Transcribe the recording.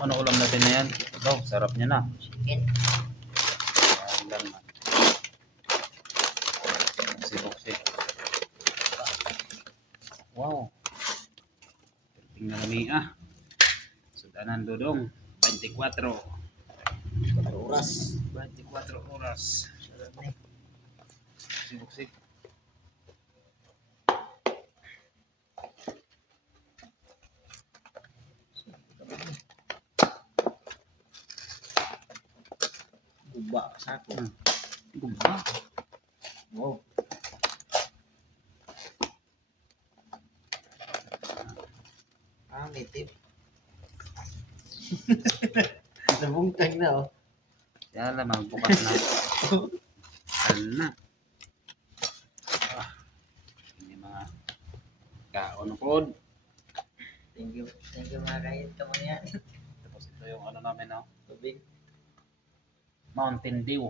Ano ulam natin na yan? Ito, sarap niya na. Chicken. Ayan lang. Buksi. Wow. Tingnan kami Sudanan dodong. 24 Oras. 24 oras. Sarap na. Buksi. Guba sa ako. Gumba. Wow. Native. Nabungkag na oh. Yan lang, magbukas na. Ano na. Ini mga kaon pod. Thank you mga kain. Tama yan. Tapos ito yung ano namin, Tubig. Mountain Dew.